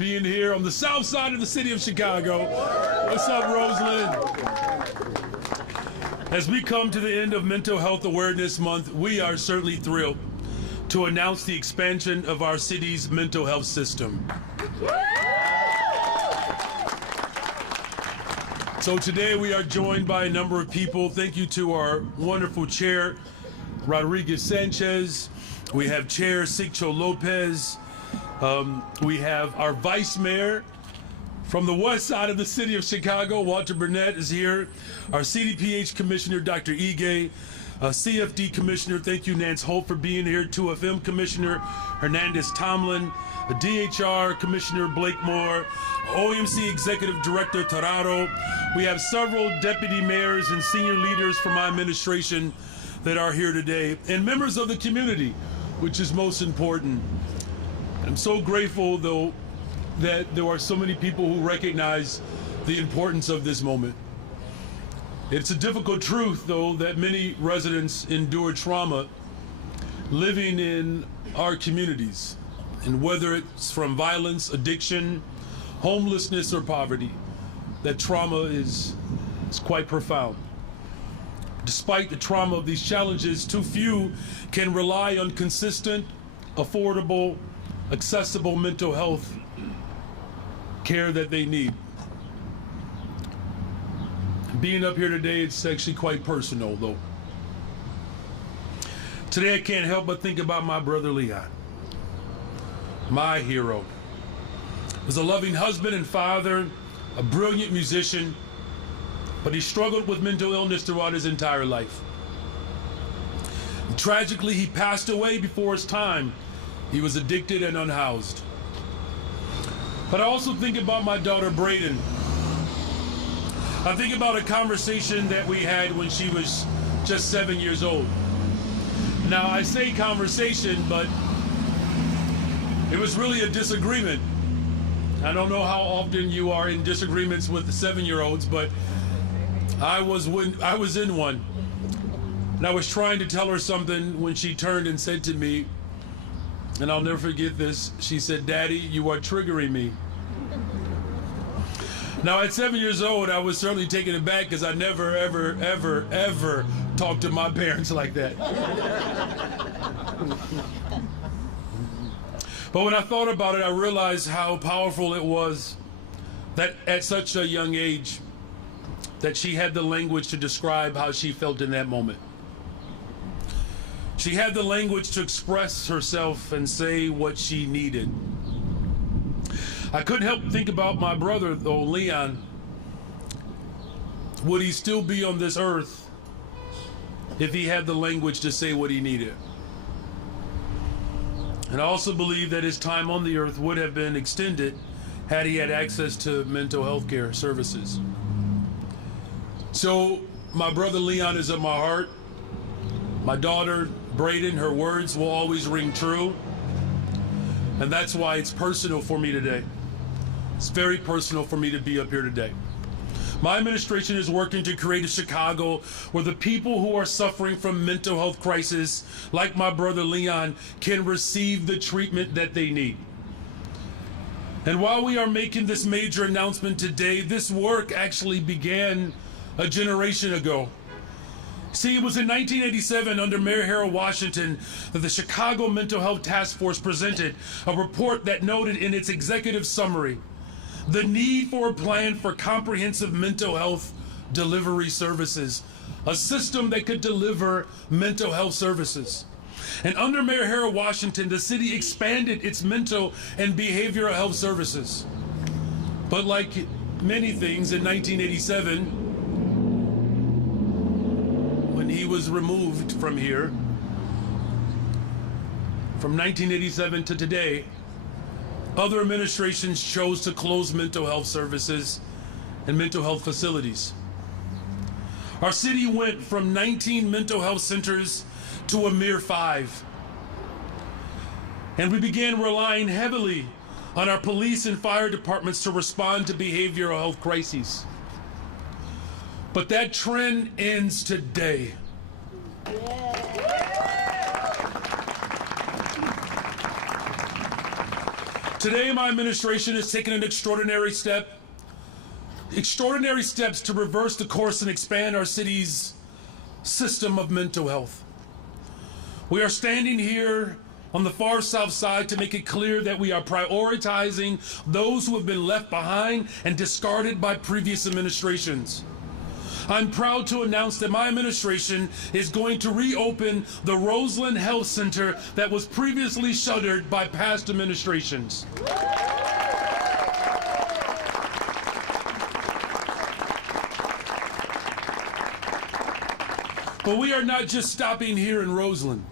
being here on the south side of the city of Chicago. What's up, Rosalind? As we come to the end of Mental Health Awareness Month, we are certainly thrilled to announce the expansion of our city's mental health system. So today we are joined by a number of people. Thank you to our wonderful chair, Rodriguez Sanchez. We have Chair Sigcho Lopez. We have our Vice Mayor from the west side of the city of Chicago, Walter Burnett is here. Our CDPH Commissioner, Dr. Ige. CFD Commissioner, thank you, Nance Holt, for being here. 2FM Commissioner, Hernandez Tomlin. DHR Commissioner, Blake Moore. OMC Executive Director, Tararo. We have several deputy mayors and senior leaders from my administration that are here today, and members of the community, which is most important. I'm so grateful, though, that there are so many people who recognize the importance of this moment. It's a difficult truth, though, that many residents endure trauma living in our communities, and whether it's from violence, addiction, homelessness, or poverty, that trauma is quite profound. Despite the trauma of these challenges, too few can rely on consistent, affordable, accessible mental health care that they need. Being up here today, it's actually quite personal, though. Today, I can't help but think about my brother Leon, my hero. He was a loving husband and father, a brilliant musician, but he struggled with mental illness throughout his entire life. And tragically, he passed away before his time. He was addicted and unhoused. But I also think about my daughter, Braden. I think about a conversation that we had when she was just 7 years old. Now, I say conversation, but it was really a disagreement. I don't know how often you are in disagreements with the 7-year-olds, but I was in one. And I was trying to tell her something when she turned and said to me, and I'll never forget this, she said, "Daddy, you are triggering me." Now, at 7 years old, I was certainly taken aback because I never, ever, ever, ever talked to my parents like that. But when I thought about it, I realized how powerful it was that at such a young age, that she had the language to describe how she felt in that moment. She had the language to express herself and say what she needed. I couldn't help think about my brother, though, Leon. Would he still be on this earth if he had the language to say what he needed? And I also believe that his time on the earth would have been extended had he had access to mental health care services. So my brother Leon is in my heart. My daughter, Braden, her words will always ring true. And that's why it's personal for me today. It's very personal for me to be up here today. My administration is working to create a Chicago where the people who are suffering from mental health crisis, like my brother Leon, can receive the treatment that they need. And while we are making this major announcement today, this work actually began a generation ago. See, it was in 1987 under Mayor Harold Washington that the Chicago Mental Health Task Force presented a report that noted in its executive summary the need for a plan for comprehensive mental health delivery services, a system that could deliver mental health services. And under Mayor Harold Washington, the city expanded its mental and behavioral health services. But like many things in 1987, when he was removed from here, from 1987 to today, other administrations chose to close mental health services and mental health facilities. Our city went from 19 mental health centers to a mere 5. And we began relying heavily on our police and fire departments to respond to behavioral health crises. But that trend ends today. Today, my administration is taking an extraordinary steps to reverse the course and expand our city's system of mental health. We are standing here on the far south side to make it clear that we are prioritizing those who have been left behind and discarded by previous administrations. I'm proud to announce that my administration is going to reopen the Roseland Health Center that was previously shuttered by past administrations. But we are not just stopping here in Roseland.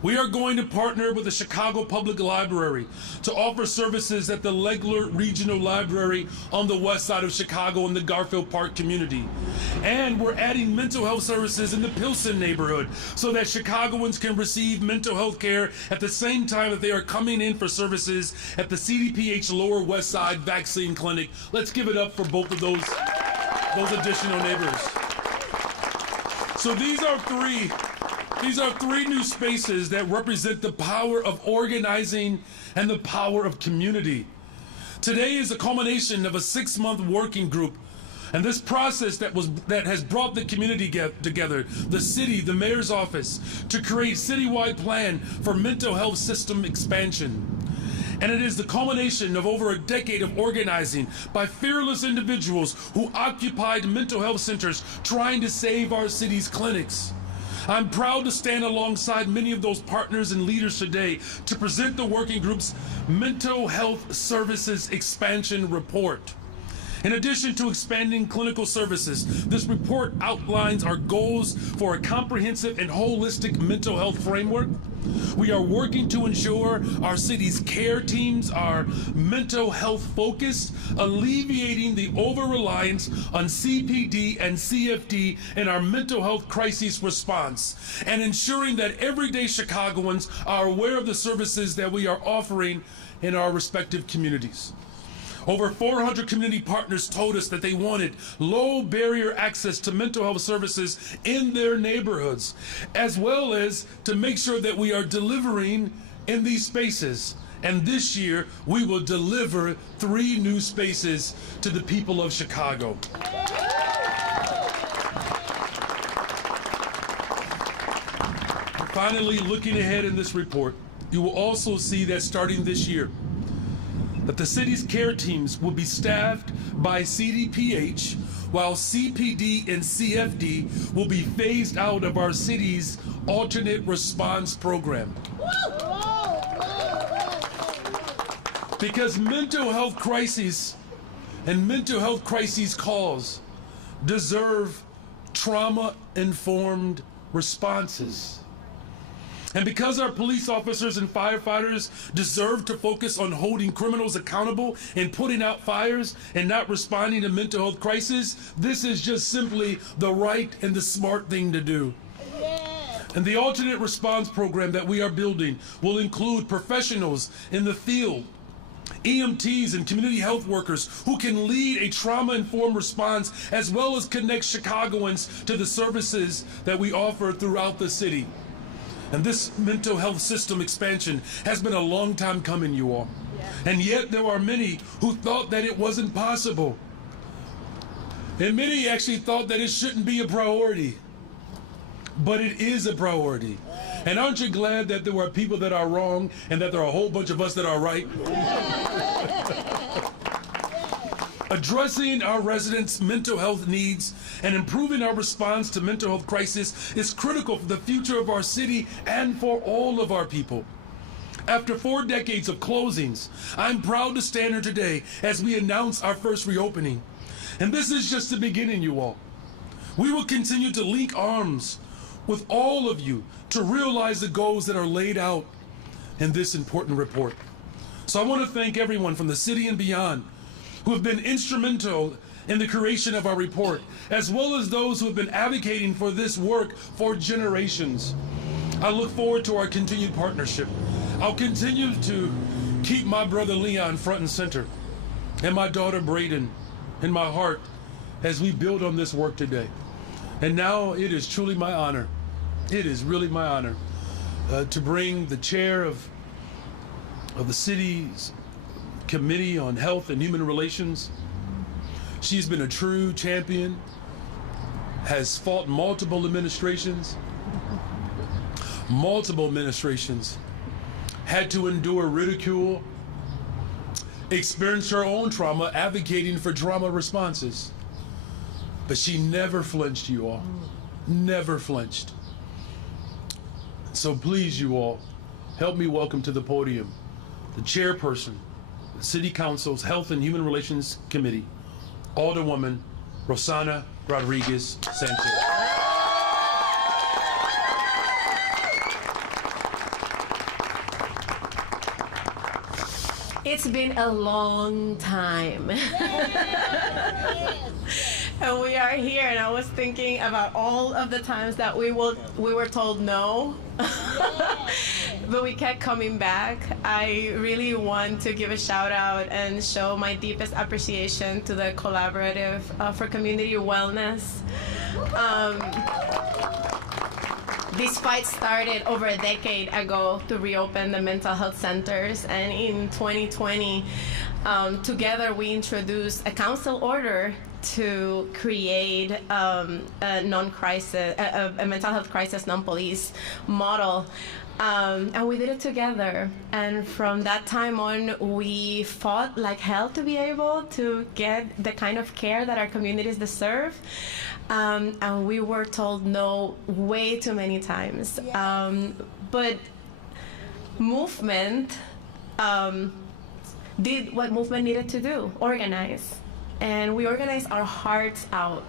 We are going to partner with the Chicago Public Library to offer services at the Legler Regional Library on the west side of Chicago in the Garfield Park community. And we're adding mental health services in the Pilsen neighborhood so that Chicagoans can receive mental health care at the same time that they are coming in for services at the CDPH Lower West Side Vaccine Clinic. Let's give it up for both of those additional neighbors. So these are three new spaces that represent the power of organizing and the power of community. Today is a culmination of a 6-month working group, and this process that has brought the community together, the city, the mayor's office, to create a citywide plan for mental health system expansion. And it is the culmination of over a decade of organizing by fearless individuals who occupied mental health centers trying to save our city's clinics. I'm proud to stand alongside many of those partners and leaders today to present the working group's Mental Health Services Expansion Report. In addition to expanding clinical services, this report outlines our goals for a comprehensive and holistic mental health framework. We are working to ensure our city's care teams are mental health focused, alleviating the over-reliance on CPD and CFD in our mental health crisis response, and ensuring that everyday Chicagoans are aware of the services that we are offering in our respective communities. Over 400 community partners told us that they wanted low barrier access to mental health services in their neighborhoods, as well as to make sure that we are delivering in these spaces. And this year, we will deliver 3 new spaces to the people of Chicago. Finally, looking ahead in this report, you will also see that starting this year, that the city's care teams will be staffed by CDPH, while CPD and CFD will be phased out of our city's alternate response program. Because mental health crises and mental health crises calls deserve trauma-informed responses. And because our police officers and firefighters deserve to focus on holding criminals accountable and putting out fires and not responding to mental health crises, this is just simply the right and the smart thing to do. And the alternate response program that we are building will include professionals in the field, EMTs and community health workers who can lead a trauma-informed response, as well as connect Chicagoans to the services that we offer throughout the city. And this mental health system expansion has been a long time coming, you all. And yet there are many who thought that it wasn't possible. And many actually thought that it shouldn't be a priority. But it is a priority. And aren't you glad that there are people that are wrong and that there are a whole bunch of us that are right? Addressing our residents' mental health needs and improving our response to mental health crisis is critical for the future of our city and for all of our people. After 4 decades of closings, I'm proud to stand here today as we announce our first reopening. And this is just the beginning, you all. We will continue to link arms with all of you to realize the goals that are laid out in this important report. So I want to thank everyone from the city and beyond who have been instrumental in the creation of our report, as well as those who have been advocating for this work for generations. I look forward to our continued partnership. I'll continue to keep my brother Leon front and center, and my daughter Braden in my heart as we build on this work today. And now it is truly my honor, it is really my honor to bring the chair of the city's Committee on Health and Human Relations. She's been a true champion, has fought multiple administrations, had to endure ridicule, experienced her own trauma, advocating for trauma responses. But she never flinched, you all. Never flinched. So please, you all, help me welcome to the podium the chairperson, the City Council's Health and Human Relations Committee, Alderwoman Rosana Rodriguez Sanchez. It's been a long time. And we are here, and I was thinking about all of the times that we were told no, but we kept coming back. I really want to give a shout out and show my deepest appreciation to the Collaborative for Community Wellness. This fight started over a decade ago to reopen the mental health centers, and in 2020, together we introduced a council order to create a mental health crisis non-police model. And we did it together. And from that time on, we fought like hell to be able to get the kind of care that our communities deserve. And we were told no way too many times. But movement did what movement needed to do, organize. And we organized our hearts out.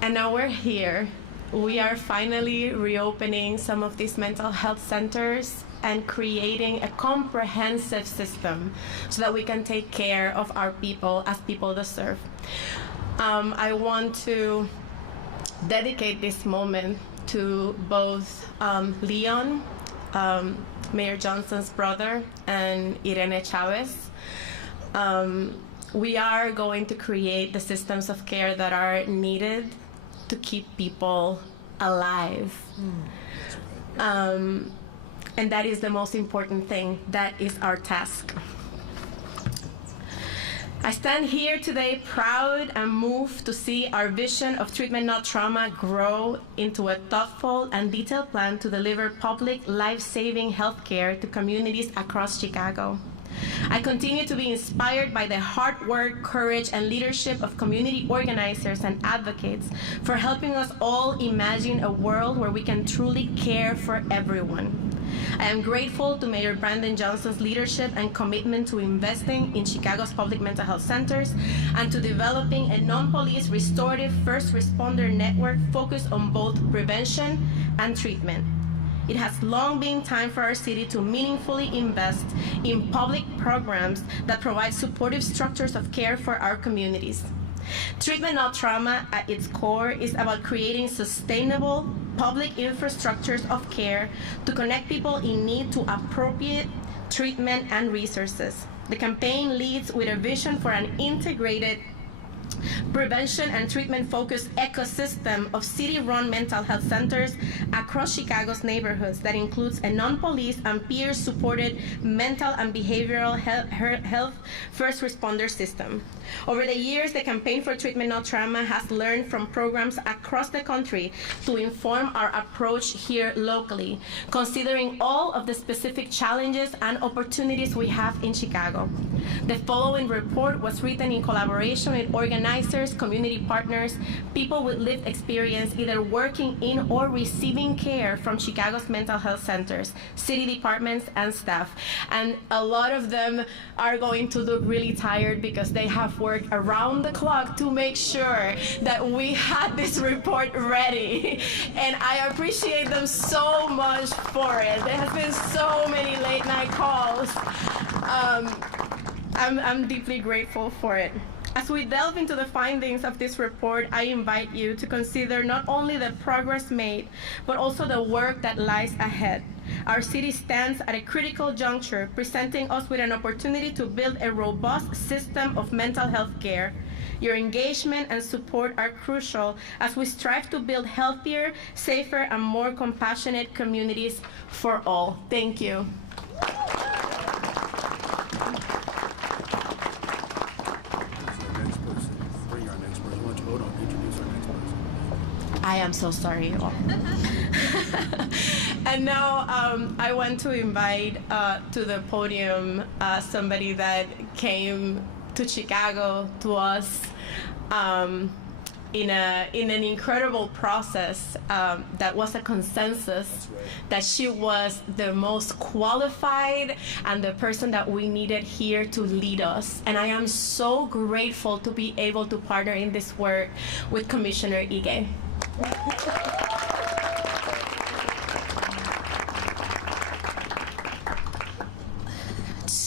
And now we're here. We are finally reopening some of these mental health centers and creating a comprehensive system so that we can take care of our people as people deserve. I want to dedicate this moment to both Leon, Mayor Johnson's brother, and Irene Chavez. We are going to create the systems of care that are needed to keep people alive. And that is the most important thing. That is our task. I stand here today proud and moved to see our vision of Treatment Not Trauma grow into a thoughtful and detailed plan to deliver public life-saving health care to communities across Chicago. I continue to be inspired by the hard work, courage, and leadership of community organizers and advocates for helping us all imagine a world where we can truly care for everyone. I am grateful to Mayor Brandon Johnson's leadership and commitment to investing in Chicago's public mental health centers and to developing a non-police restorative first responder network focused on both prevention and treatment. It has long been time for our city to meaningfully invest in public programs that provide supportive structures of care for our communities. Treatment Not Trauma, at its core, is about creating sustainable public infrastructures of care to connect people in need to appropriate treatment and resources. The campaign leads with a vision for an integrated prevention and treatment-focused ecosystem of city-run mental health centers across Chicago's neighborhoods that includes a non-police and peer-supported mental and behavioral health first responder system. Over the years, the Campaign for Treatment Not Trauma has learned from programs across the country to inform our approach here locally, considering all of the specific challenges and opportunities we have in Chicago. The following report was written in collaboration with organizers, community partners, people with lived experience either working in or receiving care from Chicago's mental health centers, city departments, and staff. And a lot of them are going to look really tired because they have worked around the clock to make sure that we had this report ready. And I appreciate them so much for it. There has been so many late night calls. I'm deeply grateful for it. As we delve into the findings of this report, I invite you to consider not only the progress made, but also the work that lies ahead. Our city stands at a critical juncture, presenting us with an opportunity to build a robust system of mental health care. Your engagement and support are crucial as we strive to build healthier, safer, and more compassionate communities for all. Thank you. I am so sorry, you all. And now I want to invite to the podium somebody that came to Chicago to us in an incredible process that was a consensus that she was the most qualified and the person that we needed here to lead us. And I am so grateful to be able to partner in this work with Commissioner Ige.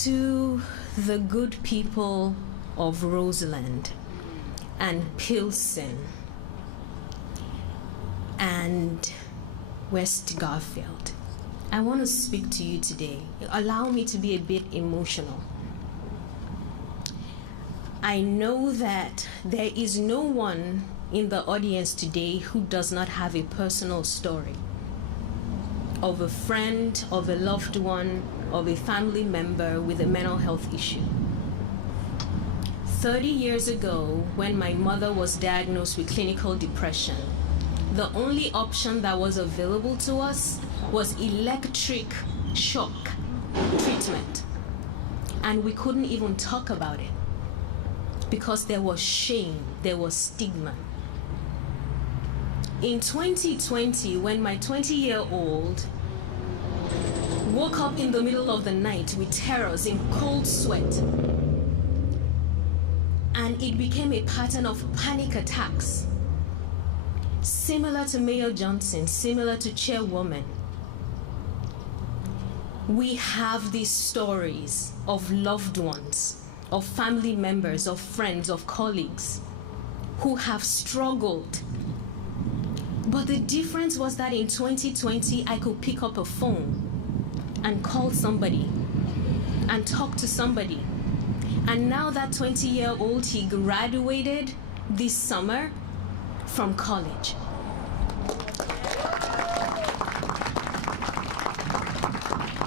To the good people of Roseland and Pilsen and West Garfield, I want to speak to you today. Allow me to be a bit emotional. I know that there is no one in the audience today who does not have a personal story of a friend, of a loved one, of a family member with a mental health issue. 30 years ago, when my mother was diagnosed with clinical depression, the only option that was available to us was electric shock treatment. And we couldn't even talk about it because there was shame, there was stigma. In 2020, when my 20-year-old woke up in the middle of the night with terrors in cold sweat, and it became a pattern of panic attacks, similar to Mayor Johnson, similar to Chairwoman. We have these stories of loved ones, of family members, of friends, of colleagues who have struggled. But the difference was that in 2020, I could pick up a phone and call somebody and talk to somebody. And now that 20-year-old, he graduated this summer from college.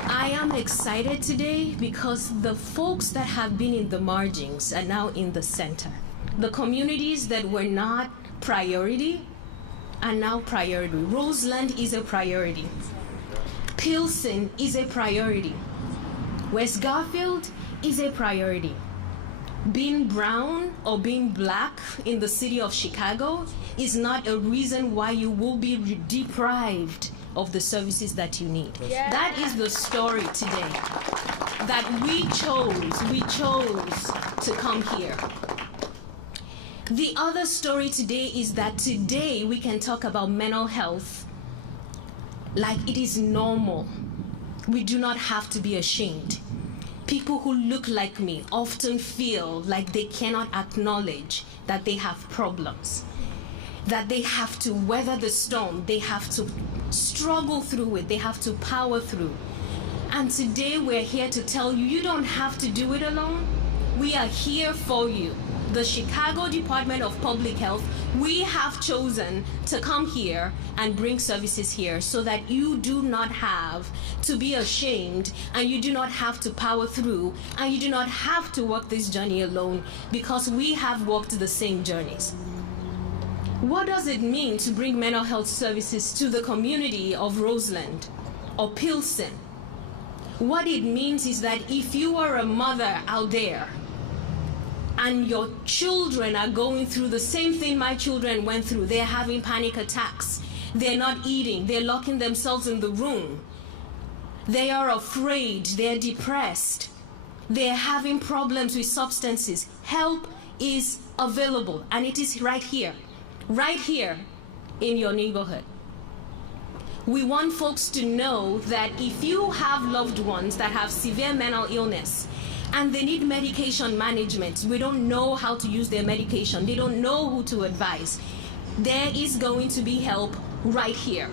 I am excited today because the folks that have been in the margins are now in the center. The communities that were not priority are now priority. Roseland is a priority. Pilsen is a priority. West Garfield is a priority. Being brown or being black in the city of Chicago is not a reason why you will be deprived of the services that you need. Yeah. That is the story today. That we chose to come here. The other story today is that today we can talk about mental health like it is normal. We do not have to be ashamed. People who look like me often feel like they cannot acknowledge that they have problems, that they have to weather the storm, they have to struggle through it, they have to power through. And today we're here to tell you, you don't have to do it alone. We are here for you. The Chicago Department of Public Health, we have chosen to come here and bring services here so that you do not have to be ashamed and you do not have to power through and you do not have to walk this journey alone because we have walked the same journeys. What does it mean to bring mental health services to the community of Roseland or Pilsen? What it means is that if you are a mother out there and your children are going through the same thing my children went through, they're having panic attacks, they're not eating, they're locking themselves in the room, they are afraid, they're depressed, they're having problems with substances, help is available and it is right here in your neighborhood. We want folks to know that if you have loved ones that have severe mental illness and they need medication management, we don't know how to use their medication, they don't know who to advise, there is going to be help right here.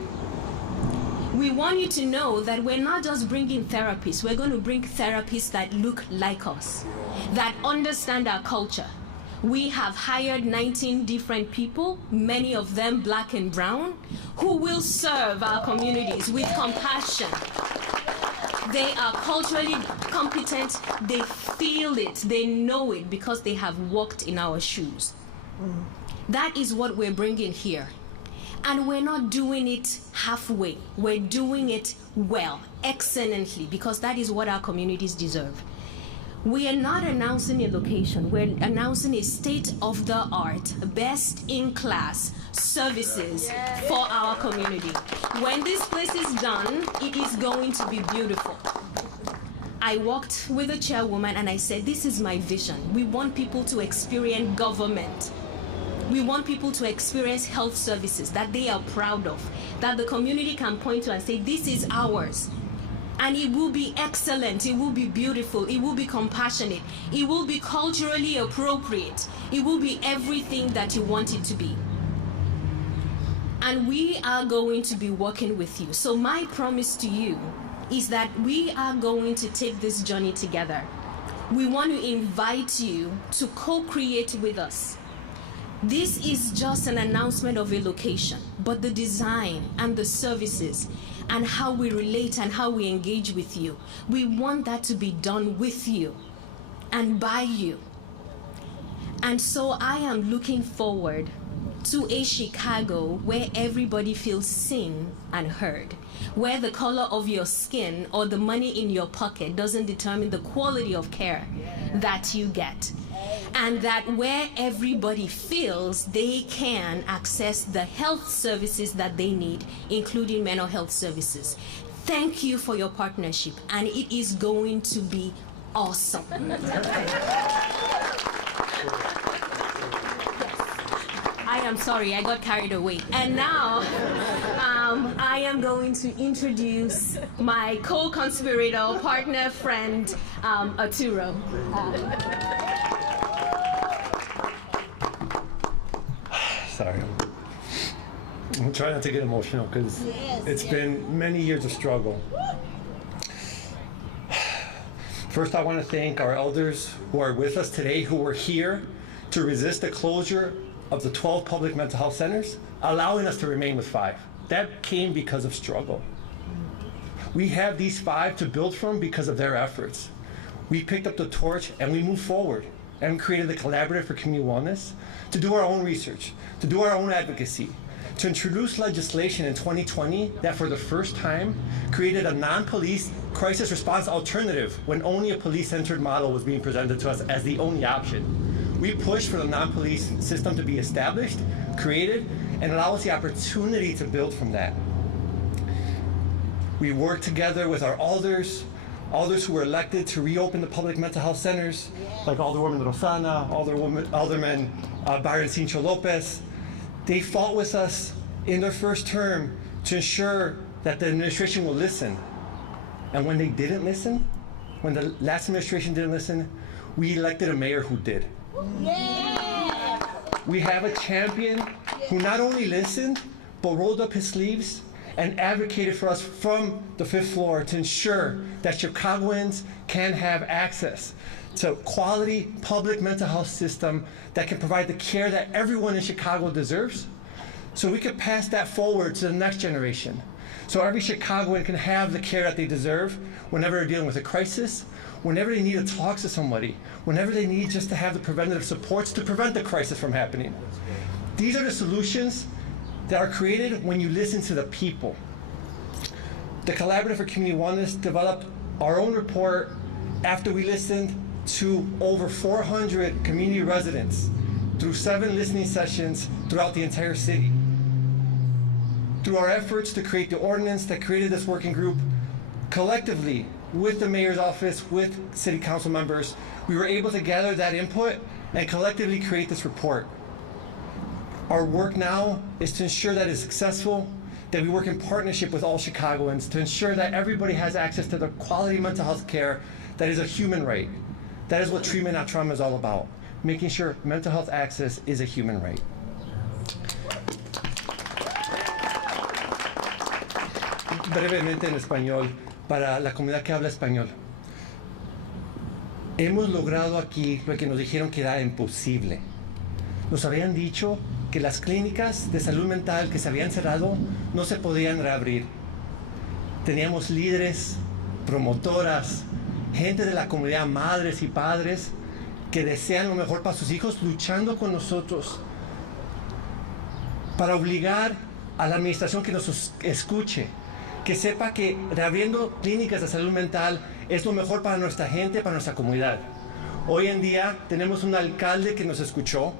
We want you to know that we're not just bringing therapists, we're going to bring therapists that look like us, that understand our culture. We have hired 19 different people, many of them black and brown, who will serve our communities with compassion. They are culturally competent, they feel it, they know it because they have walked in our shoes. That is what we're bringing here. And we're not doing it halfway. We're doing it well, excellently, because that is what our communities deserve. We are not announcing a location. We're announcing a state-of-the-art, best-in-class services for our community. When this place is done, it is going to be beautiful. I walked with the chairwoman and I said, this is my vision. We want people to experience government. We want people to experience health services that they are proud of, that the community can point to and say, this is ours. And it will be excellent, it will be beautiful, it will be compassionate, it will be culturally appropriate, it will be everything that you want it to be. And we are going to be working with you. So my promise to you is that we are going to take this journey together. We want to invite you to co-create with us. This is just an announcement of a location, but the design and the services and how we relate and how we engage with you, we want that to be done with you and by you. And so I am looking forward to a Chicago where everybody feels seen and heard, where the color of your skin or the money in your pocket doesn't determine the quality of care that you get. And that where everybody feels they can access the health services that they need, including mental health services. Thank you for your partnership, and it is going to be awesome. I am sorry, I got carried away. And now, I am going to introduce my co-conspirator, partner, friend, Arturo. Sorry. I'm trying not to get emotional because it's been many years of struggle. First, I want to thank our elders who are with us today, who were here to resist the closure of the 12 public mental health centers, allowing us to remain with 5. That came because of struggle. We have these 5 to build from because of their efforts. We picked up the torch and we moved forward and created the Collaborative for Community Wellness to do our own research, to do our own advocacy, to introduce legislation in 2020 that for the first time created a non-police crisis response alternative when only a police-centered model was being presented to us as the only option. We pushed for the non-police system to be established, created, and allow us the opportunity to build from that. We worked together with our alders who were elected to reopen the public mental health centers, like Alderwoman Rosana, Alderman Byron Cincho Lopez. They fought with us in their first term to ensure that the administration will listen. And when they didn't listen, when the last administration didn't listen, we elected a mayor who did. Yeah. We have a champion who not only listened, but rolled up his sleeves and advocated for us from the 5th floor to ensure that Chicagoans can have access to quality public mental health system that can provide the care that everyone in Chicago deserves, so we could pass that forward to the next generation. So every Chicagoan can have the care that they deserve whenever they're dealing with a crisis, whenever they need to talk to somebody, whenever they need just to have the preventative supports to prevent the crisis from happening. These are the solutions that are created when you listen to the people. The Collaborative for Community Wellness developed our own report after we listened to over 400 community residents through 7 listening sessions throughout the entire city. Through our efforts to create the ordinance that created this working group, collectively, with the mayor's office, with city council members, we were able to gather that input and collectively create this report. Our work now is to ensure that it's successful, that we work in partnership with all Chicagoans to ensure that everybody has access to the quality mental health care that is a human right. That is what Treatment Not Trauma is all about, making sure mental health access is a human right. Brevemente en español, para la comunidad que habla español. Hemos logrado aquí lo que nos dijeron que era imposible. Nos habían dicho que las clínicas de salud mental que se habían cerrado no se podían reabrir. Teníamos líderes, promotoras, gente de la comunidad, madres y padres, que desean lo mejor para sus hijos, luchando con nosotros para obligar a la administración que nos escuche, que sepa que reabriendo clínicas de salud mental es lo mejor para nuestra gente, para nuestra comunidad. Hoy en día tenemos un alcalde que nos escuchó,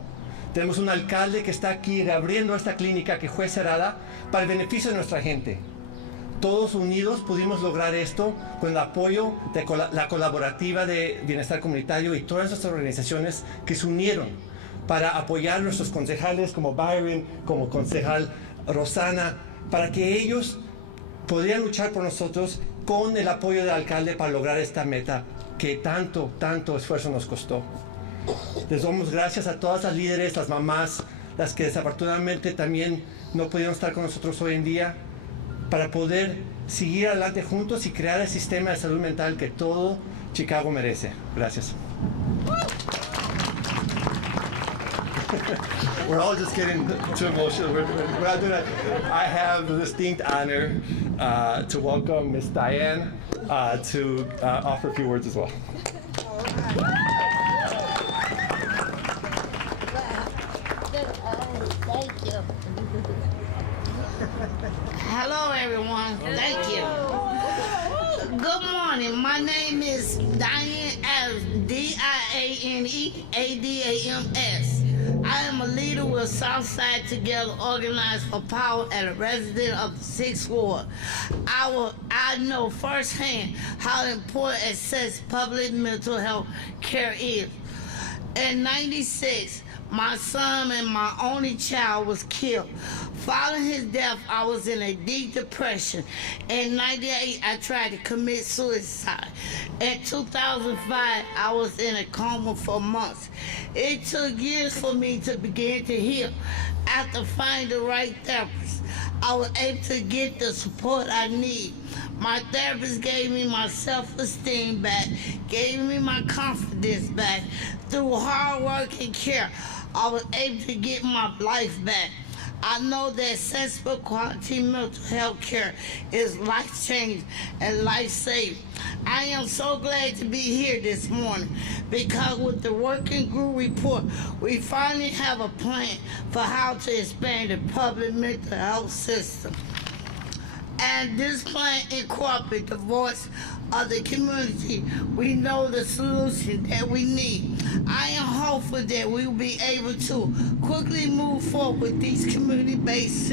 tenemos un alcalde que está aquí reabriendo esta clínica que fue cerrada para el beneficio de nuestra gente. Todos unidos pudimos lograr esto con el apoyo de la colaborativa de Bienestar Comunitario y todas nuestras organizaciones que se unieron para apoyar a nuestros concejales como Byron, como concejal Rosana, para que ellos podrían luchar por nosotros con el apoyo del alcalde para lograr esta meta que tanto esfuerzo nos costó. Les damos gracias a todas las líderes, las mamás, las que desafortunadamente también no pudieron estar con nosotros hoy en día, para poder seguir adelante juntos y crear el sistema de salud mental que todo Chicago merece. Gracias. We're all just getting too emotional. We're not doing that. I have the distinct honor to welcome Miss Diane to offer a few words as well. Thank you. Hello, everyone. Thank you. Good morning. My name is Diane Adams, DIANEADAMS. I am a leader with Southside Together, Organized for Power, and a resident of the 6th Ward. I know firsthand how important access public mental health care is. In '96, my son and my only child was killed. Following his death, I was in a deep depression. In '98, I tried to commit suicide. In 2005, I was in a coma for months. It took years for me to begin to heal. After finding the right therapist, I was able to get the support I need. My therapist gave me my self-esteem back, gave me my confidence back. Through hard work and care, I was able to get my life back. I know that accessible quality mental health care is life-changing and life-saving. I am so glad to be here this morning because with the working group report, we finally have a plan for how to expand the public mental health system. And this plan incorporates the voice of the community. We know the solution that we need. I am hopeful that we will be able to quickly move forward with these community-based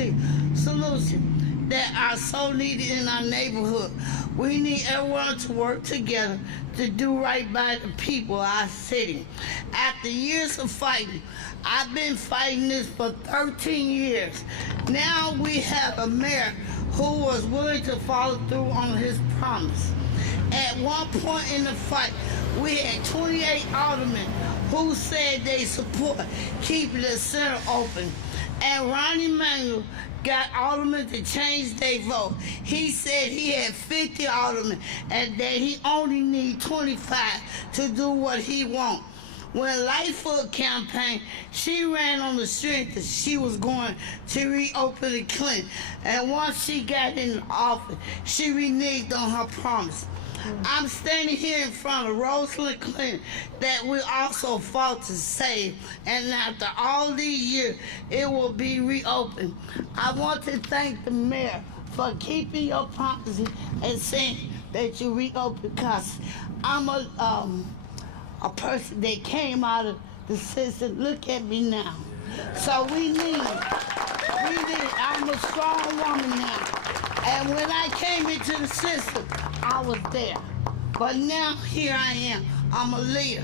solutions that are so needed in our neighborhood. We need everyone to work together to do right by the people of our city. After years of fighting, I've been fighting this for 13 years. Now we have a mayor who was willing to follow through on his promise. At one point in the fight, we had 28 aldermen who said they support keeping the center open. And Ronnie Manuel got aldermen to change their vote. He said he had 50 aldermen and that he only need 25 to do what he wants. When Lightfoot campaigned, she ran on the strength that she was going to reopen the clinic. And once she got in office, she reneged on her promise. I'm standing here in front of Roseland Clinic that we also fought to save, and after all these years, it will be reopened. I want to thank the mayor for keeping your promises and saying that you reopen, because I'm a person that came out of the system. Look at me now. So we need, I'm a strong woman now. And when I came into the system, I was there. But now, here I am. I'm a leader.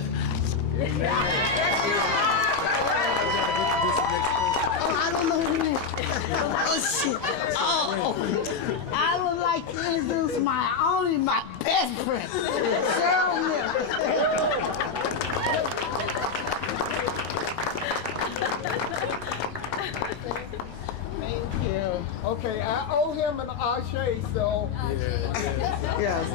Oh, I don't know who it is. Oh, shit. Oh, I would like to introduce my best friend, Cheryl Miller. Okay, I owe him an Ashe, so. Yes.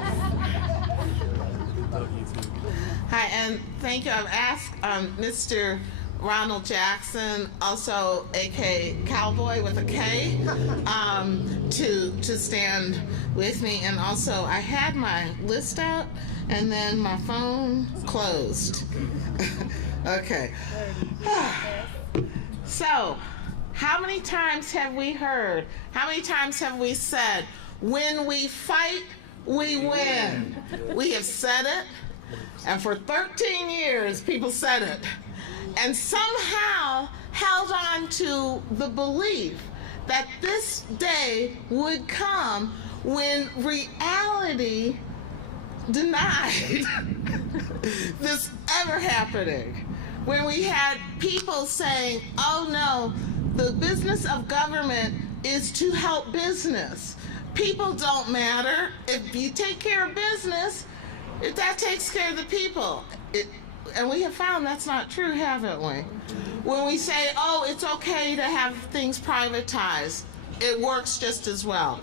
Hi, and thank you. I've asked Mr. Ronald Jackson, also aka Cowboy with a K, to stand with me. And also, I had my list out, and then my phone closed. Okay. So, How many times have we heard, how many times have we said, when we fight, we win? We have said it, and for 13 years, people said it, and somehow held on to the belief that this day would come when reality denied this ever happening. When we had people saying, oh no, the business of government is to help business. People don't matter. If you take care of business, that takes care of the people. And we have found that's not true, haven't we? When we say, oh, it's okay to have things privatized, it works just as well.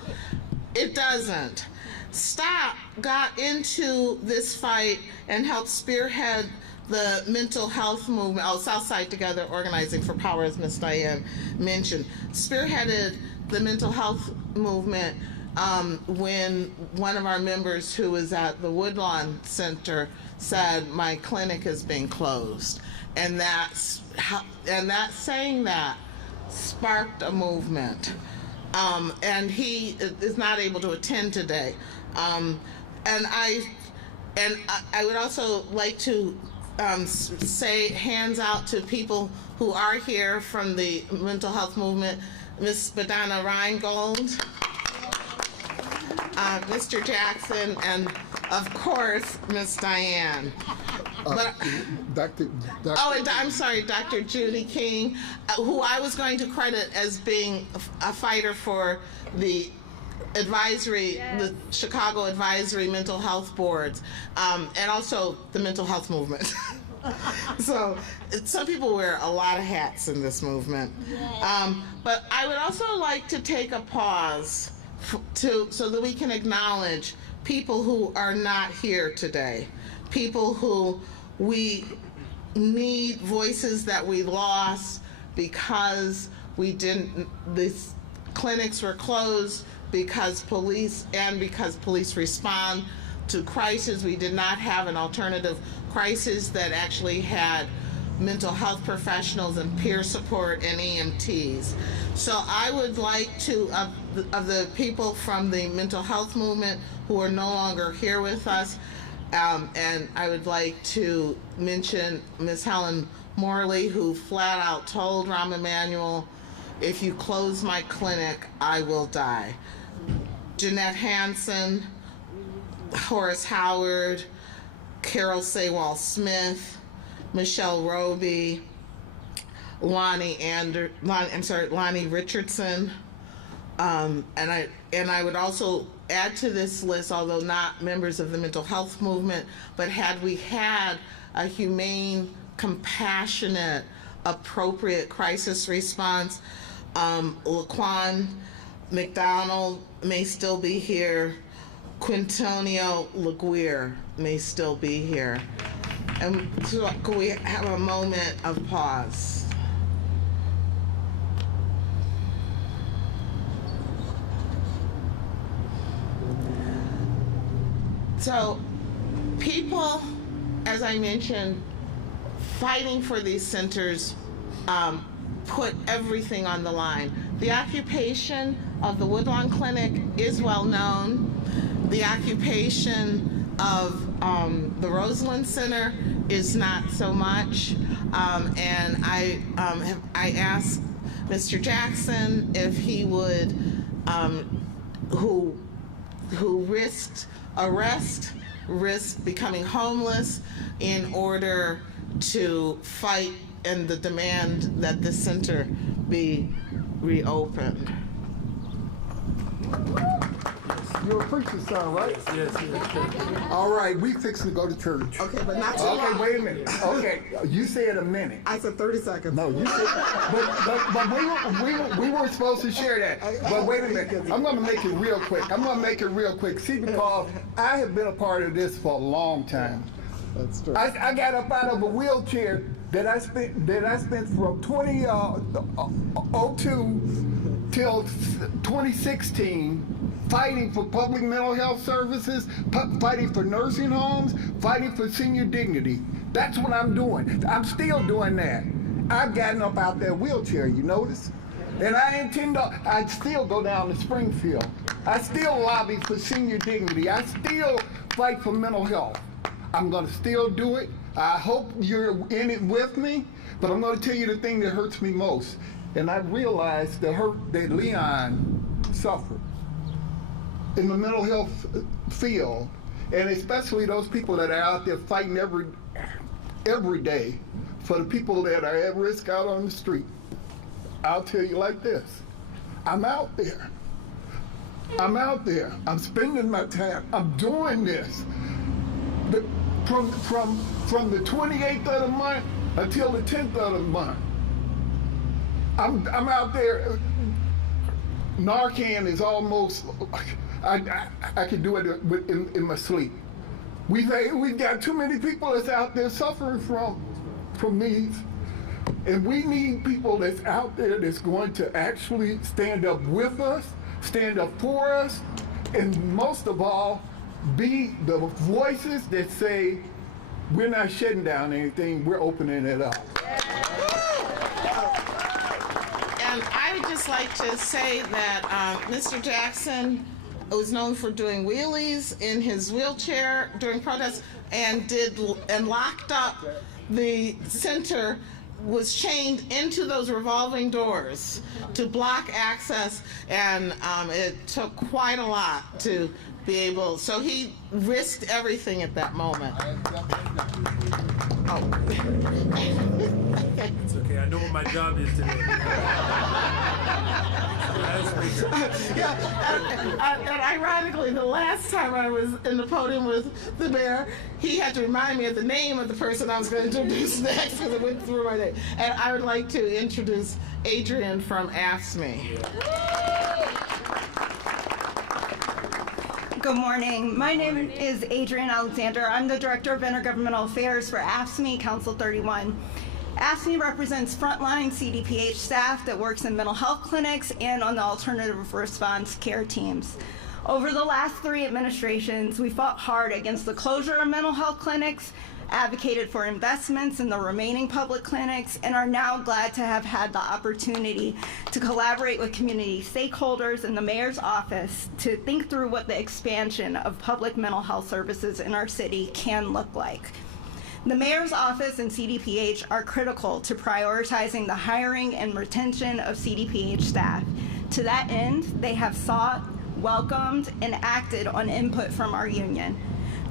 It doesn't. STOP got into this fight and helped spearhead the mental health movement. Oh, Southside Together Organizing for Power, as Ms. Diane mentioned, spearheaded the mental health movement when one of our members who was at the Woodlawn Center said, my clinic is being closed. And saying that sparked a movement. And he is not able to attend today. And I would also like to say hands out to people who are here from the mental health movement, Ms. Badana Reingold, Mr. Jackson, and of course, Ms. Diane. I'm sorry, Dr. Judy King, who I was going to credit as being a fighter for the advisory, the Chicago Advisory Mental Health Boards, and also the mental health movement. So some people wear a lot of hats in this movement. But I would also like to take a pause so that we can acknowledge people who are not here today, people who we need, voices that we lost because these clinics were closed because police respond to crisis. We did not have an alternative crisis that actually had mental health professionals and peer support and EMTs. So I would like to, of the people from the mental health movement who are no longer here with us, and I would like to mention Ms. Helen Morley, who flat out told Rahm Emanuel, if you close my clinic, I will die. Jeanette Hansen, Horace Howard, Carol Sewall Smith, Michelle Roby, Lonnie Richardson, and I would also add to this list, although not members of the mental health movement, but had we had a humane, compassionate, appropriate crisis response, Laquan McDonald may still be here, Quintonio Laguerre may still be here. And so could we have a moment of pause? So people, as I mentioned, fighting for these centers put everything on the line. The occupation of the Woodlawn Clinic is well known. The occupation of the Roseland Center is not so much. And I asked Mr. Jackson if he would, who risked arrest, risked becoming homeless in order to fight and the demand that the center be reopened. You're a preacher's son, right? Yes. All right, we fixing to go to church. Okay, but not too long. Okay, wait a minute. Okay, you said a minute. I said 30 seconds. No, you said, but we weren't supposed to share that. But wait a minute, I'm gonna make it real quick. See, because I have been a part of this for a long time. That's true. I got up out of a wheelchair that I spent from 2002 till 2016 fighting for public mental health services, fighting for nursing homes, fighting for senior dignity. That's what I'm doing. I'm still doing that. I've gotten up out that wheelchair, you notice? And I'd still go down to Springfield. I still lobby for senior dignity. I still fight for mental health. I'm gonna still do it. I hope you're in it with me, but I'm gonna tell you the thing that hurts me most. And I realized the hurt that Leon suffered in the mental health field, and especially those people that are out there fighting every day for the people that are at risk out on the street. I'll tell you like this, I'm out there. I'm out there. I'm spending my time. I'm doing this. From the 28th of the month until the 10th of the month. I'm out there. Narcan is almost, I can do it in my sleep. We've got too many people that's out there suffering from these. And we need people that's out there that's going to actually stand up with us, stand up for us, and most of all, be the voices that say, we're not shutting down anything, we're opening it up. And I would just like to say that Mr. Jackson was known for doing wheelies in his wheelchair during protests and locked up the center, was chained into those revolving doors to block access, and it took quite a lot to be able, so he risked everything at that moment. Oh. It's okay, I know what my job is today. And ironically, the last time I was in the podium with the mayor, he had to remind me of the name of the person I was going to introduce next because it went through my name. And I would like to introduce Adrian from AFSCME. Good morning. My name is Adrienne Alexander. I'm the Director of Intergovernmental Affairs for AFSCME Council 31. AFSCME represents frontline CDPH staff that works in mental health clinics and on the alternative response care teams. Over the last 3 administrations, we fought hard against the closure of mental health clinics, advocated for investments in the remaining public clinics, and are now glad to have had the opportunity to collaborate with community stakeholders in the mayor's office to think through what the expansion of public mental health services in our city can look like. The mayor's office and CDPH are critical to prioritizing the hiring and retention of CDPH staff. To that end, they have sought, welcomed, and acted on input from our union.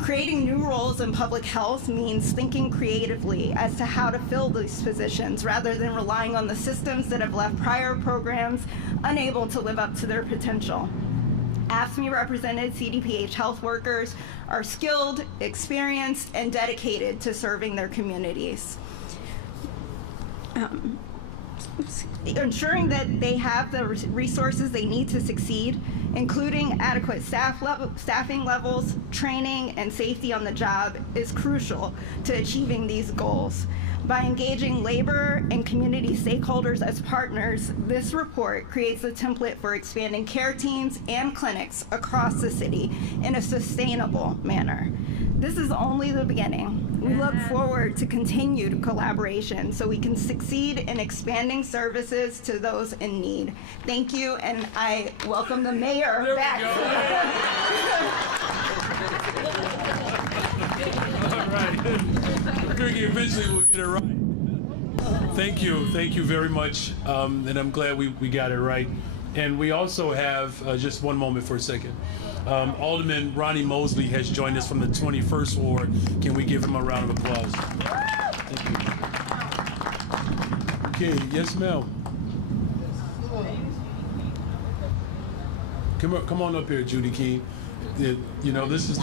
Creating new roles in public health means thinking creatively as to how to fill these positions rather than relying on the systems that have left prior programs unable to live up to their potential. AFSCME represented CDPH health workers are skilled, experienced, and dedicated to serving their communities. Ensuring that they have the resources they need to succeed, including adequate staffing levels, training, and safety on the job, is crucial to achieving these goals. By engaging labor and community stakeholders as partners, this report creates a template for expanding care teams and clinics across the city in a sustainable manner. This is only the beginning. We look forward to continued collaboration so we can succeed in expanding services to those in need. Thank you, and I welcome the mayor back. All right. Eventually we'll get it right. Thank you very much, and I'm glad we got it right. And we also have, just one moment for a second, Alderman Ronnie Mosley has joined us from the 21st Ward. Can we give him a round of applause? Thank you. Okay, yes, ma'am. Come on up here, Judy Keene. You know, this is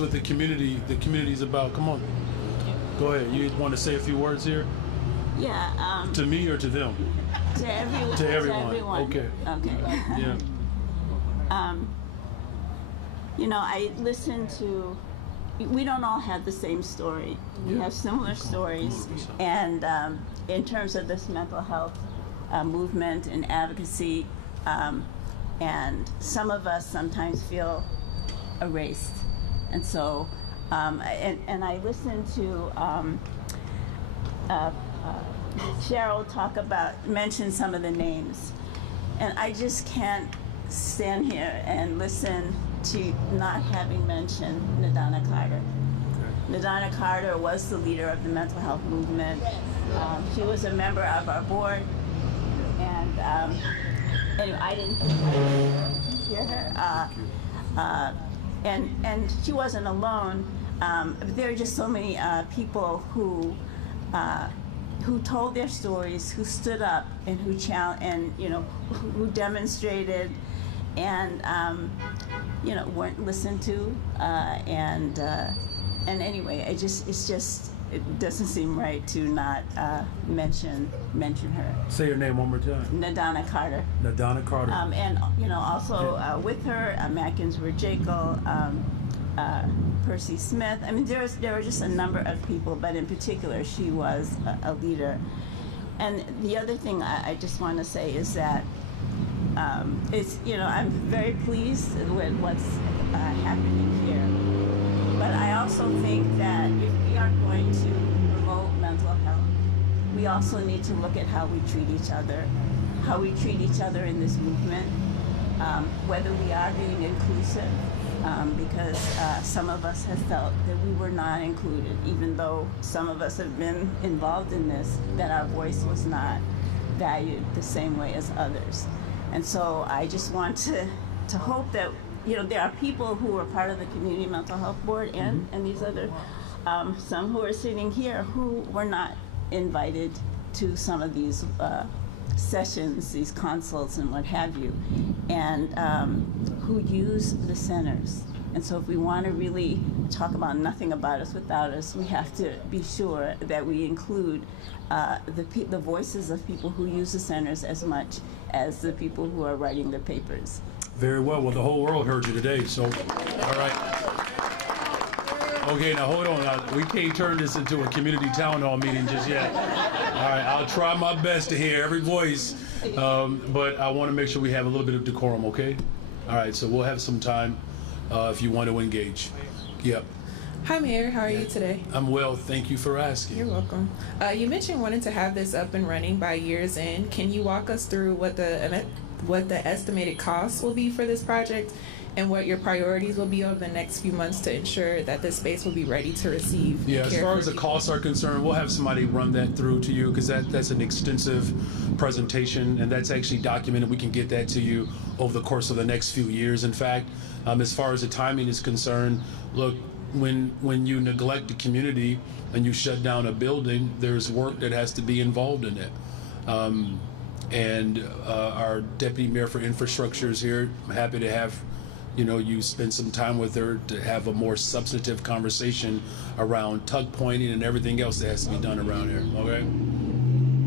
what the community's about. Come on. Go ahead. You want to say a few words here? Yeah. To me or to them? To everyone. To everyone. Okay. Okay. Yeah. You know, I listen to. We don't all have the same story. We have similar stories, and in terms of this mental health movement and advocacy, and some of us sometimes feel erased, and so and I listened to Cheryl mention some of the names, And I just can't stand here and listen to not having mentioned Nadana Carter. Nadana Carter was the leader of the mental health movement. She was a member of our board, and anyway, I didn't hear her. And she wasn't alone. There are just so many people who told their stories, who stood up, and who who demonstrated, and weren't listened to, and anyway, it doesn't seem right to not mention her. Say your name one more time. Nadana Carter. Nadana Carter. And also with her, Mackenzie Jekyll, Percy Smith. I mean, there were just a number of people, but in particular, she was a leader. And the other thing I just want to say is that I'm very pleased with what's happening here. But I also think that if we are going to promote mental health, we also need to look at how we treat each other in this movement, whether we are being inclusive, because some of us have felt that we were not included, even though some of us have been involved in this, that our voice was not valued the same way as others. And so I just want to hope that there are people who are part of the Community Mental Health Board and these other, some who are sitting here who were not invited to some of these sessions, these consults and what have you, and who use the centers. And so if we want to really talk about nothing about us without us, we have to be sure that we include the voices of people who use the centers as much as the people who are writing the papers. Very well. Well, the whole world heard you today, so, all right. Okay, now hold on. We can't turn this into a community town hall meeting just yet. All right, I'll try my best to hear every voice, but I want to make sure we have a little bit of decorum, okay? All right, so we'll have some time if you want to engage. Yep. Hi, Mayor. How are you today? I'm well. Thank you for asking. You're welcome. You mentioned wanting to have this up and running by year's end. Can you walk us through what the estimated costs will be for this project and what your priorities will be over the next few months to ensure that this space will be ready to receive Yeah, as far as the costs are concerned, we'll have somebody run that through to you because that's an extensive presentation and that's actually documented. We can get that to you over the course of the next few years. In fact, as far as the timing is concerned, look, when you neglect the community and you shut down a building, there's work that has to be involved in it. And our deputy mayor for infrastructure is here. I'm happy to have you spend some time with her to have a more substantive conversation around tuck pointing and everything else that has to be done around here. Okay.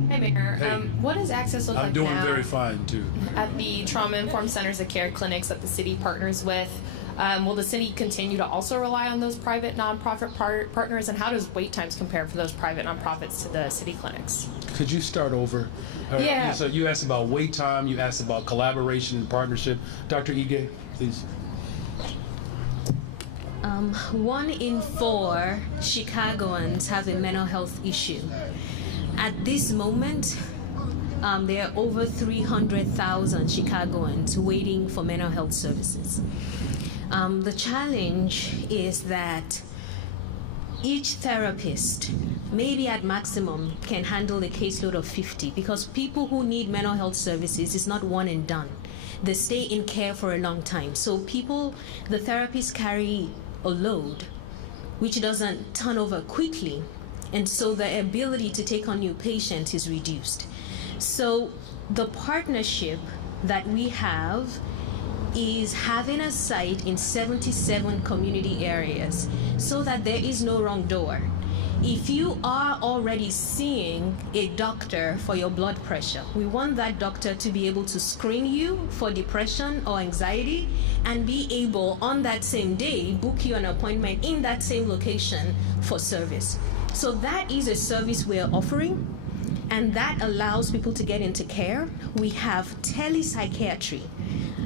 Hey, Mayor. Hey. What does access look like I'm doing now very fine too. at the trauma-informed centers of care clinics that the city partners with? Will the city continue to also rely on those private nonprofit partners, and how does wait times compare for those private nonprofits to the city clinics? Could you start over? Yeah. So you asked about wait time. You asked about collaboration and partnership. Dr. Ige, please. 1 in 4 Chicagoans have a mental health issue. At this moment, there are over 300,000 Chicagoans waiting for mental health services. The challenge is that each therapist, maybe at maximum, can handle a caseload of 50 because people who need mental health services is not one and done. They stay in care for a long time. So the therapists carry a load which doesn't turn over quickly, and so the ability to take on new patients is reduced. So the partnership that we have is having a site in 77 community areas so that there is no wrong door. If you are already seeing a doctor for your blood pressure, we want that doctor to be able to screen you for depression or anxiety and be able on that same day book you an appointment in that same location for service. So that is a service we're offering, and that allows people to get into care. We have telepsychiatry.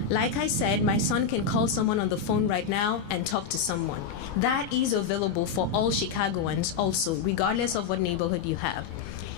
Like I said, my son can call someone on the phone right now and talk to someone. That is available for all Chicagoans also, regardless of what neighborhood you have.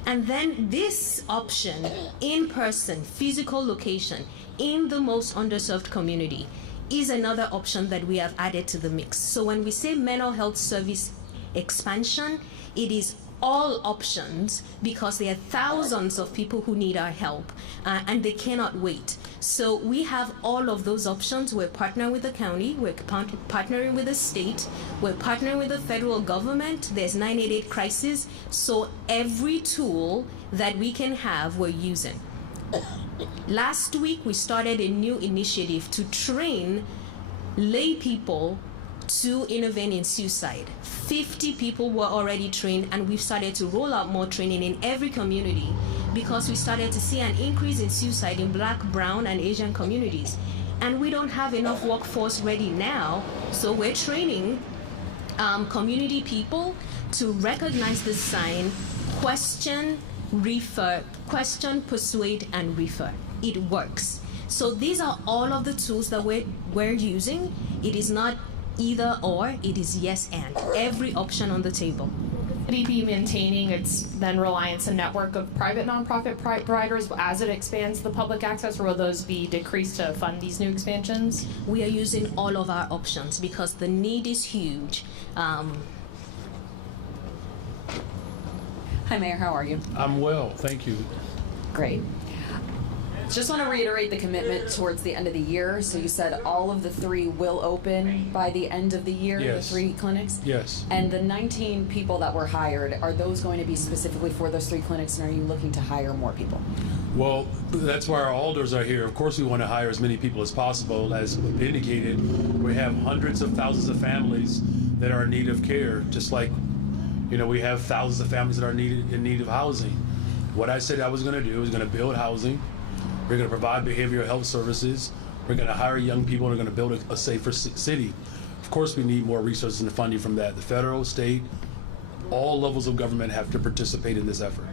And then this option, in-person, physical location, in the most underserved community, is another option that we have added to the mix. So when we say mental health service expansion, it is all options because there are thousands of people who need our help and they cannot wait. So we have all of those options. We're partnering with the county, we're partnering with the state, we're partnering with the federal government. There's 988 crisis. So every tool that we can have, we're using. Last week, we started a new initiative to train lay people to intervene in suicide. 50 people were already trained, and we've started to roll out more training in every community because we started to see an increase in suicide in Black, Brown, and Asian communities. And we don't have enough workforce ready now, so we're training community people to recognize the sign, question, refer, question, persuade, and refer. It works. So these are all of the tools that we're using. It is not either or, it is yes and. Every option on the table. Would it be maintaining its then reliance and network of private nonprofit providers as it expands the public access, or will those be decreased to fund these new expansions? We are using all of our options because the need is huge. Hi, Mayor, how are you? I'm well, thank you. Great. Just want to reiterate the commitment towards the end of the year. So you said all of the 3 will open by the end of the year, Yes. the 3 clinics? Yes. And the 19 people that were hired, are those going to be specifically for those 3 clinics, and are you looking to hire more people? Well, that's why our alders are here. Of course, we want to hire as many people as possible. As indicated, we have hundreds of thousands of families that are in need of care, just like, we have thousands of families that are in need of housing. What I said I was going to do is going to build housing. We're going to provide behavioral health services. We're going to hire young people. And we're going to build a safer city. Of course, we need more resources and funding from that. The federal, state, all levels of government have to participate in this effort.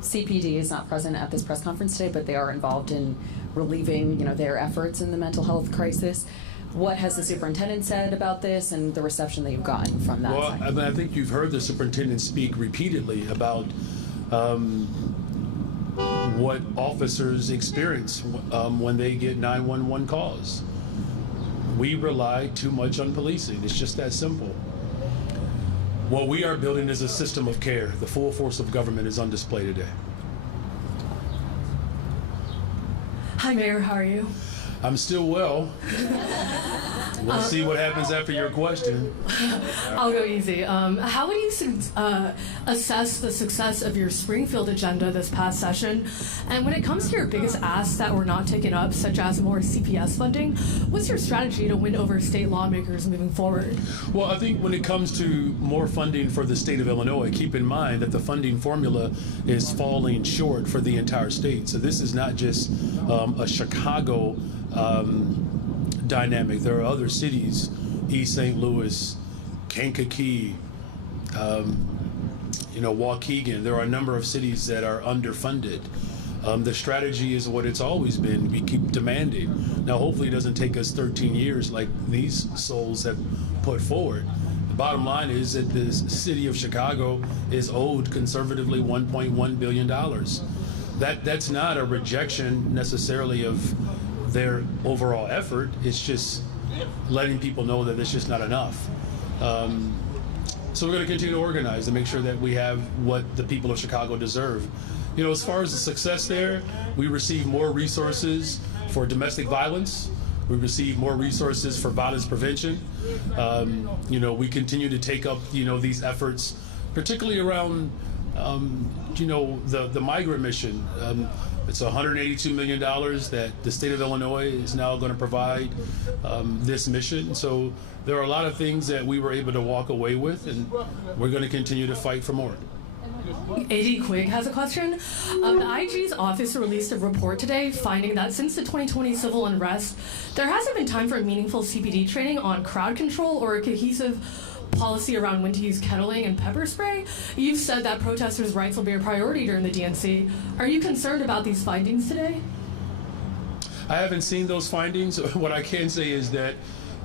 CPD is not present at this press conference today, but they are involved in relieving, their efforts in the mental health crisis. What has the superintendent said about this and the reception that you've gotten from that Well, side? I think you've heard the superintendent speak repeatedly about what officers experience when they get 911 calls. We rely too much on policing. It's just that simple. What we are building is a system of care. The full force of government is on display today. Hi, Mayor. How are you? I'm still well. We'll see what happens after your question. I'll go easy. How would you assess the success of your Springfield agenda this past session? And when it comes to your biggest asks that were not taken up, such as more CPS funding, what's your strategy to win over state lawmakers moving forward? Well, I think when it comes to more funding for the state of Illinois, keep in mind that the funding formula is falling short for the entire state. So this is not just a Chicago dynamic. There are other cities, East St. Louis, Kankakee, Waukegan. There are a number of cities that are underfunded. The strategy is what it's always been. We keep demanding. Now, hopefully it doesn't take us 13 years like these souls have put forward. The bottom line is that the city of Chicago is owed conservatively $1.1 billion. That's not a rejection necessarily of their overall effort. It's just letting people know that it's just not enough. So we're going to continue to organize and make sure that we have what the people of Chicago deserve. As far as the success there, we receive more resources for domestic violence. We receive more resources for violence prevention. We continue to take up, these efforts, particularly around, the migrant mission. It's $182 million that the state of Illinois is now going to provide this mission. So there are a lot of things that we were able to walk away with, and we're going to continue to fight for more. AD Quigg has a question. The IG's office released a report today finding that since the 2020 civil unrest, there hasn't been time for meaningful CPD training on crowd control or a cohesive policy around when to use kettling and pepper spray. You've said that protesters' rights will be a priority during the DNC. Are you concerned about these findings today? I haven't seen those findings. What I can say is that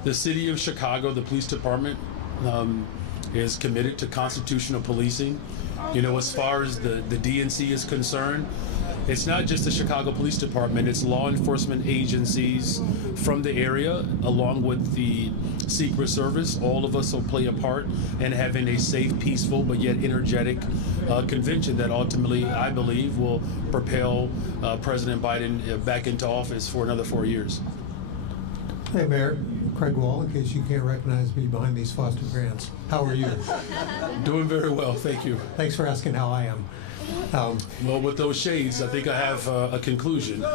the city of Chicago, the police department, is committed to constitutional policing. As far as the DNC is concerned, it's not just the Chicago Police Department, it's law enforcement agencies from the area, along with the Secret Service. All of us will play a part in having a safe, peaceful, but yet energetic convention that ultimately, I believe, will propel President Biden back into office for another 4 years. Hey, Mayor. Craig Wall, in case you can't recognize me behind these Foster grants. How are you? Doing very well, thank you. Thanks for asking how I am. Well, with those shades, I think I have a conclusion.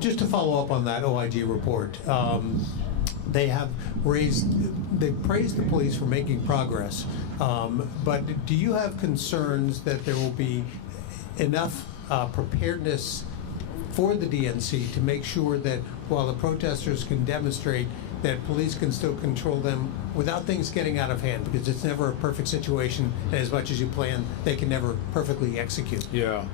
Just to follow up on that OIG report, they praised the police for making progress, but do you have concerns that there will be enough preparedness for the DNC to make sure that while the protesters can demonstrate, that police can still control them without things getting out of hand? Because it's never a perfect situation, and as much as you plan, they can never perfectly execute. Yeah.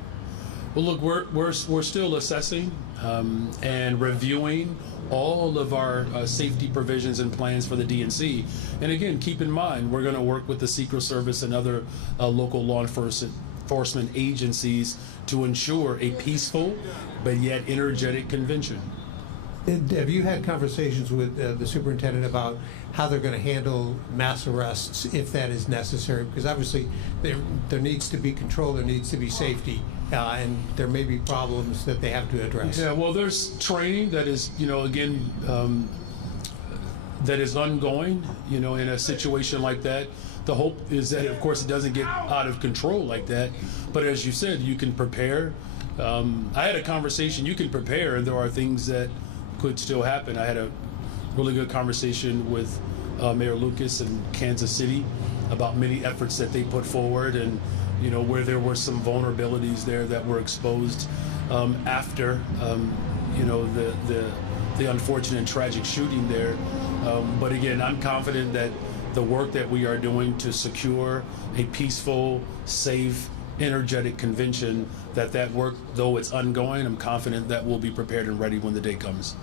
Well, look, we're still assessing and reviewing all of our safety provisions and plans for the DNC. And again, keep in mind, we're going to work with the Secret Service and other local law enforcement agencies to ensure a peaceful but yet energetic convention. Have you had conversations with the superintendent about how they're going to handle mass arrests if that is necessary? Because obviously there needs to be control, there needs to be safety, and there may be problems that they have to address. Yeah, well, there's training that is, that is ongoing, in a situation like that. The hope is that, of course, it doesn't get out of control like that. But as you said, you can prepare. I had a conversation, you can prepare, and there are things that could still happen. I had a really good conversation with Mayor Lucas in Kansas City about many efforts that they put forward, and where there were some vulnerabilities there that were exposed after the unfortunate and tragic shooting there. But again, I'm confident that the work that we are doing to secure a peaceful, safe, energetic convention, that work, though it's ongoing, I'm confident that we'll be prepared and ready when the day comes.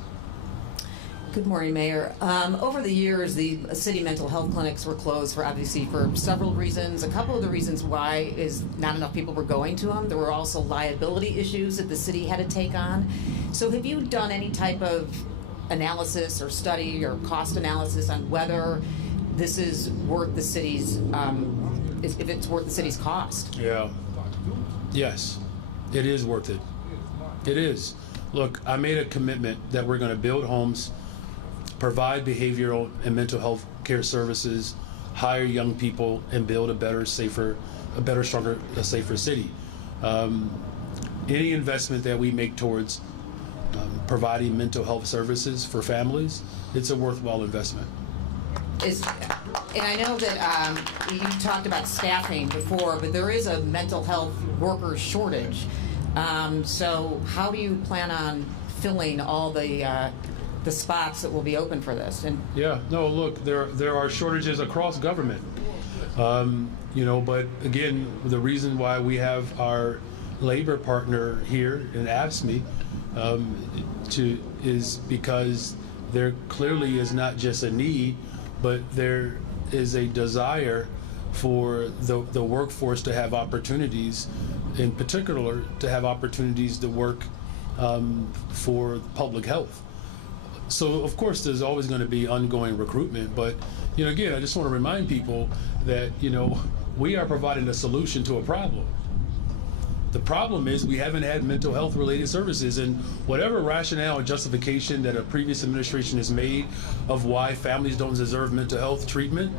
Good morning, Mayor. Over the years, the city mental health clinics were closed for several reasons. A couple of the reasons why is not enough people were going to them. There were also liability issues that the city had to take on. So have you done any type of analysis or study or cost analysis on whether this is worth the city's, if it's worth the city's cost? Yeah. Yes, it is worth it. It is. Look, I made a commitment that we're going to build homes, provide behavioral and mental health care services, hire young people, and build a better, safer, stronger, safer city. Any investment that we make towards providing mental health services for families, it's a worthwhile investment. And I know that you talked about staffing before, but there is a mental health worker shortage. So how do you plan on filling all the spots that will be open for this? And yeah, no, look, there are shortages across government. But again, the reason why we have our labor partner here in AFSCME is because there clearly is not just a need, but there is a desire for the workforce to have opportunities, in particular to have opportunities to work for public health. So of course there's always going to be ongoing recruitment, but again, I just want to remind people that we are providing a solution to a problem. The problem is we haven't had mental health related services, and whatever rationale or justification that a previous administration has made of why families don't deserve mental health treatment,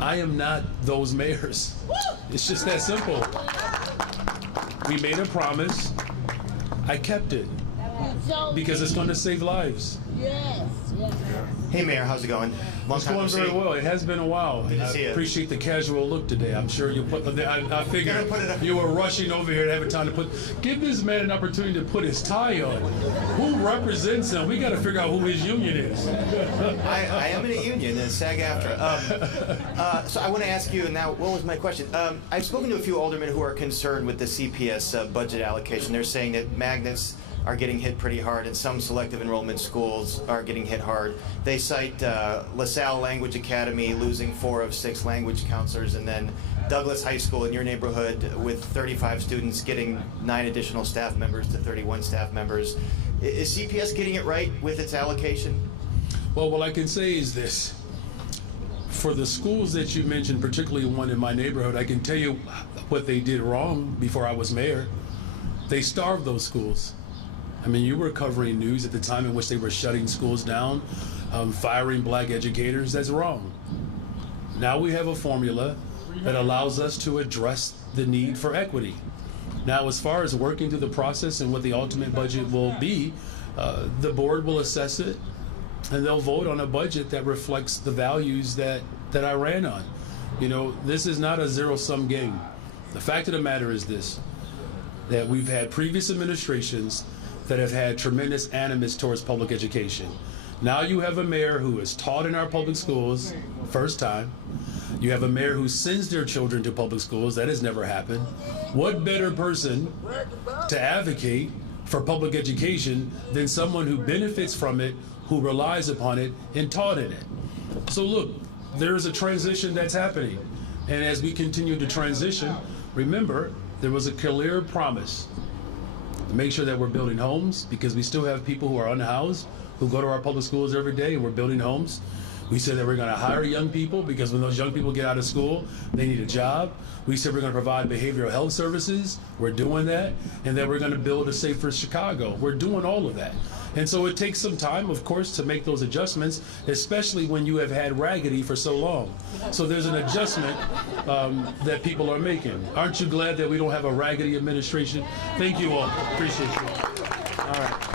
I am not those mayors. It's just that simple. We made a promise. I kept it because it's going to save lives. Yes, yes. Hey, Mayor, how's it going? It's going very well. It has been a while. Good to I see you. appreciate the casual look today. I'm sure you put. I figured you were rushing over here to have a time to give this man an opportunity to put his tie on. Who represents him? We got to figure out who his union is. I am in a union, in SAG-AFTRA. So I want to ask you now. What was my question? I've spoken to a few aldermen who are concerned with the CPS budget allocation. They're saying that magnets are getting hit pretty hard, and some selective enrollment schools are getting hit hard. They cite LaSalle Language Academy losing 4 of 6 language counselors, and then Douglas High School in your neighborhood with 35 students getting 9 additional staff members to 31 staff members. Is CPS getting it right with its allocation? Well, what I can say is this. For the schools that you mentioned, particularly one in my neighborhood, I can tell you what they did wrong before I was mayor. They starved those schools. I mean, you were covering news at the time in which they were shutting schools down, firing black educators. That's wrong. Now we have a formula that allows us to address the need for equity. Now, as far as working through the process and what the ultimate budget will be, the board will assess it, and they'll vote on a budget that reflects the values that I ran on. You know, this is not a zero-sum game. The fact of the matter is this, that we've had previous administrations that have had tremendous animus towards public education. Now you have a mayor who is taught in our public schools, first time. You have a mayor who sends their children to public schools. That has never happened. What better person to advocate for public education than someone who benefits from it, who relies upon it, and taught in it? So look, there's a transition that's happening. And as we continue to transition, remember, there was a clear promise to make sure that we're building homes, because we still have people who are unhoused, who go to our public schools every day, and we're building homes. We said that we're going to hire young people, because when those young people get out of school, they need a job. We said we're going to provide behavioral health services. We're doing that. And then we're going to build a safer Chicago. We're doing all of that. And so it takes some time, of course, to make those adjustments, especially when you have had raggedy for so long. So there's an adjustment that people are making. Aren't you glad that we don't have a raggedy administration? Thank you all. Appreciate you. All right.